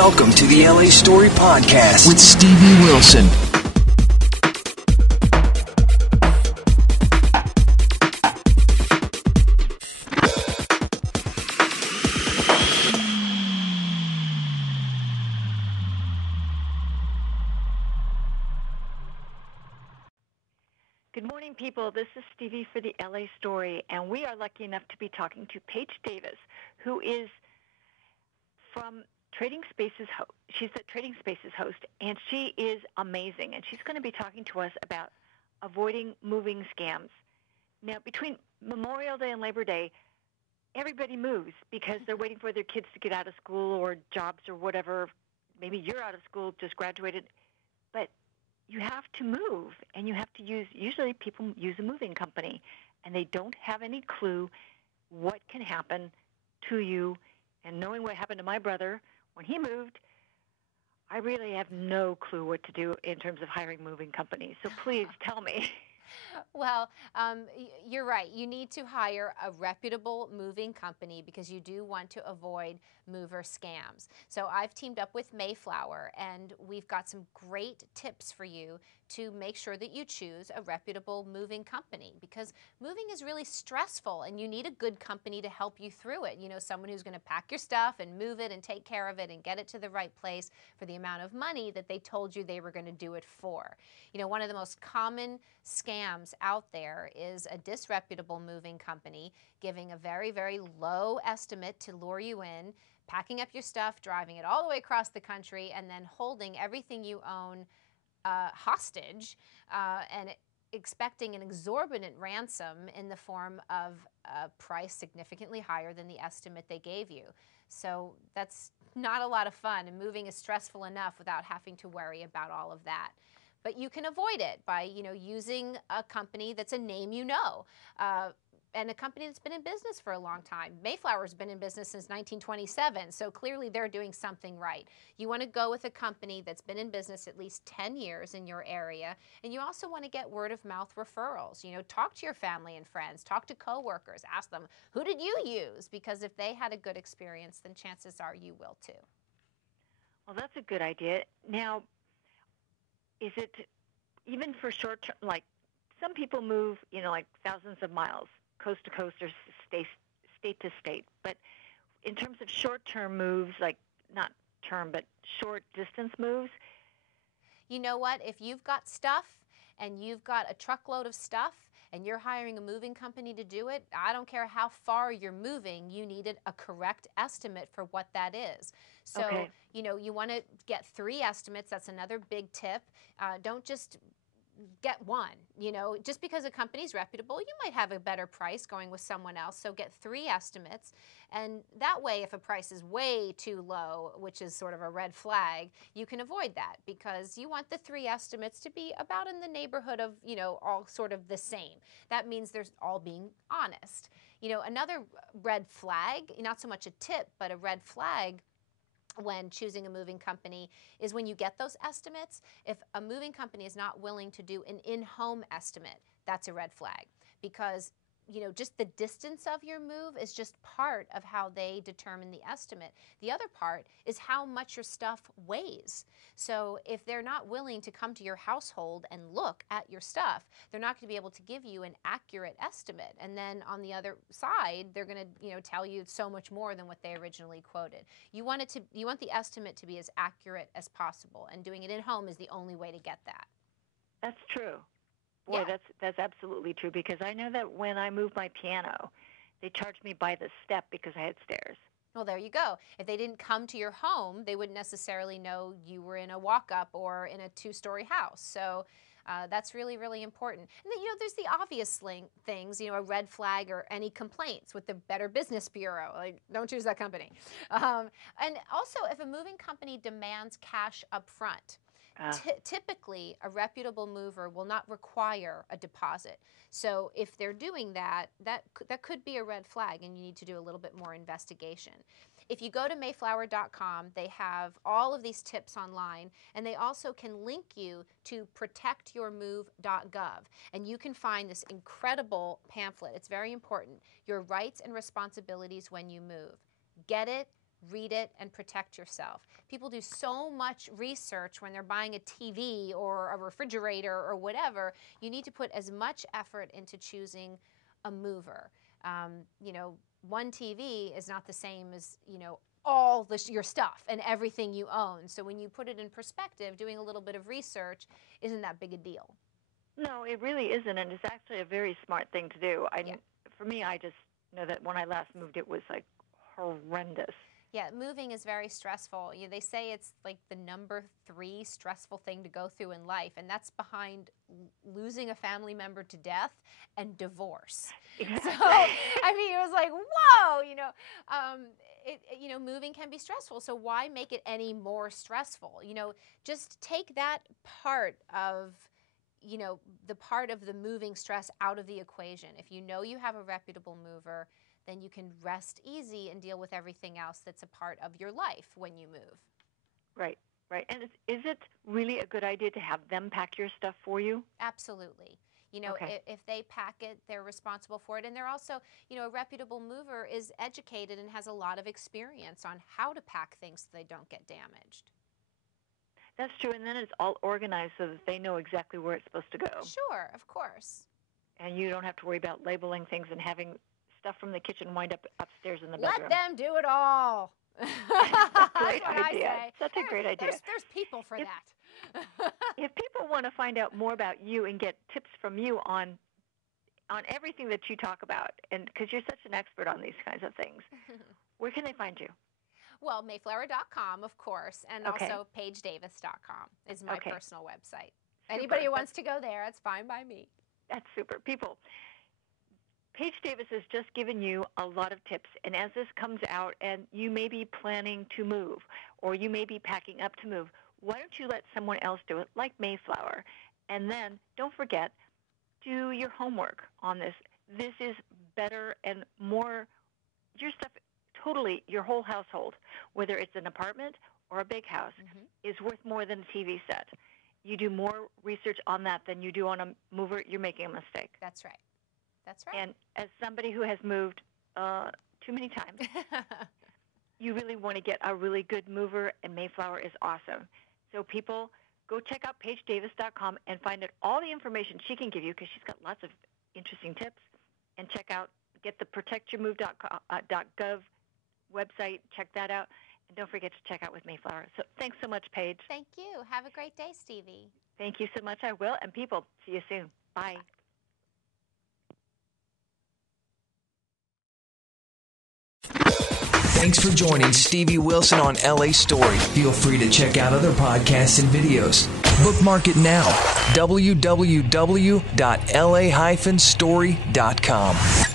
Welcome to the LA Story Podcast with Stevie Wilson. Good morning, people. This is Stevie for the LA Story, and we are lucky enough to be talking to Paige Davis, who is from Trading Spaces. She's the Trading Spaces host, and she is amazing. And she's going to be talking to us about avoiding moving scams. Now, between Memorial Day and Labor Day, everybody moves because they're waiting for their kids to get out of school or jobs or whatever. Maybe you're out of school, just graduated, but you have to move, and you have to usually people use a moving company, and they don't have any clue what can happen to you. And knowing what happened to my brother when he moved, I really have no clue what to do in terms of hiring moving companies. So please tell me. Well, you're right. You need to hire a reputable moving company because you do want to avoid mover scams. So I've teamed up with Mayflower, and we've got some great tips for you to make sure that you choose a reputable moving company, because moving is really stressful and you need a good company to help you through it. You know, someone who's going to pack your stuff and move it and take care of it and get it to the right place for the amount of money that they told you they were going to do it for. You know, one of the most common scams out there is a disreputable moving company giving a very, very low estimate to lure you in, packing up your stuff, driving it all the way across the country, and then holding everything you own hostage and expecting an exorbitant ransom in the form of a price significantly higher than the estimate they gave you. So that's not a lot of fun, and moving is stressful enough without having to worry about all of that. But you can avoid it by, using a company that's a name you know, and a company that's been in business for a long time. Mayflower's been in business since 1927, so clearly they're doing something right. You want to go with a company that's been in business at least 10 years in your area, and you also want to get word-of-mouth referrals. Talk to your family and friends, talk to coworkers, ask them, who did you use? Because if they had a good experience, then chances are you will too. Well, that's a good idea. Now, is it even for short term, like some people move, like thousands of miles, coast to coast or state to state. But in terms of short-term moves, like not term, but short distance moves? You know what? If you've got stuff and you've got a truckload of stuff and you're hiring a moving company to do it, I don't care how far you're moving, you needed a correct estimate for what that is. So, okay. You want to get 3 estimates. That's another big tip. Don't just get one. Just because a company's reputable, you might have a better price going with someone else. So get 3 estimates. And that way, if a price is way too low, which is sort of a red flag, you can avoid that because you want the 3 estimates to be about in the neighborhood of, all sort of the same. That means there's all being honest. Another red flag, not so much a tip, but a red flag when choosing a moving company is when you get those estimates, if a moving company is not willing to do an in-home estimate, that's a red flag because just the distance of your move is just part of how they determine the estimate. The other part is how much your stuff weighs. So if they're not willing to come to your household and look at your stuff, they're not going to be able to give you an accurate estimate. And then on the other side, they're going to, tell you so much more than what they originally quoted. You want the estimate to be as accurate as possible, and doing it in home is the only way to get that. That's true. Boy, yeah. That's absolutely true, because I know that when I moved my piano, they charged me by the step because I had stairs. Well, there you go. If they didn't come to your home, they wouldn't necessarily know you were in a walk-up or in a 2-story house. So that's really, really important. And then, there's the obvious things, a red flag or any complaints with the Better Business Bureau. Like, don't choose that company. And also, if a moving company demands cash up front, typically, a reputable mover will not require a deposit. So if they're doing that, that could be a red flag, and you need to do a little bit more investigation. If you go to Mayflower.com, they have all of these tips online, and they also can link you to protectyourmove.gov. And you can find this incredible pamphlet. It's very important. Your rights and responsibilities when you move. Get it, read it, and protect yourself. People do so much research when they're buying a TV or a refrigerator or whatever. You need to put as much effort into choosing a mover. One TV is not the same as, all your stuff and everything you own. So when you put it in perspective, doing a little bit of research isn't that big a deal. No, it really isn't, and it's actually a very smart thing to do. For me, I just know that when I last moved, it was like horrendous. Yeah, moving is very stressful. They say it's like the number 3 stressful thing to go through in life, and that's behind losing a family member to death and divorce. Exactly. So, it was like, whoa, moving can be stressful. So why make it any more stressful? Just take that part of, the part of the moving stress out of the equation. If you know you have a reputable mover, then you can rest easy and deal with everything else that's a part of your life when you move. Right. And is it really a good idea to have them pack your stuff for you? Absolutely. Okay. If they pack it, they're responsible for it. And they're also, a reputable mover is educated and has a lot of experience on how to pack things so they don't get damaged. That's true. And then it's all organized so that they know exactly where it's supposed to go. Sure, of course. And you don't have to worry about labeling things and having stuff from the kitchen wind up upstairs in the bedroom. Let them do it all. Great idea. Such a great idea. There's people for that. If people want to find out more about you and get tips from you on everything that you talk about, and because you're such an expert on these kinds of things, where can they find you? Well, Mayflower.com, of course, and also PaigeDavis.com is my personal website. Anybody who wants to go there, it's fine by me. That's super. People, Paige Davis has just given you a lot of tips, and as this comes out and you may be planning to move or you may be packing up to move, why don't you let someone else do it, like Mayflower? And then don't forget, do your homework on this. This is better and more, your stuff, totally, your whole household, whether it's an apartment or a big house, is worth more than a TV set. You do more research on that than you do on a mover, you're making a mistake. That's right. That's right. And as somebody who has moved too many times, you really want to get a really good mover, and Mayflower is awesome. So people, go check out PaigeDavis.com and find out all the information she can give you, because she's got lots of interesting tips. And get the protectyourmove.gov website. Check that out. And don't forget to check out with Mayflower. So thanks so much, Paige. Thank you. Have a great day, Stevie. Thank you so much. I will. And people, see you soon. Bye. Thanks for joining Stevie Wilson on LA Story. Feel free to check out other podcasts and videos. Bookmark it now. www.la-story.com.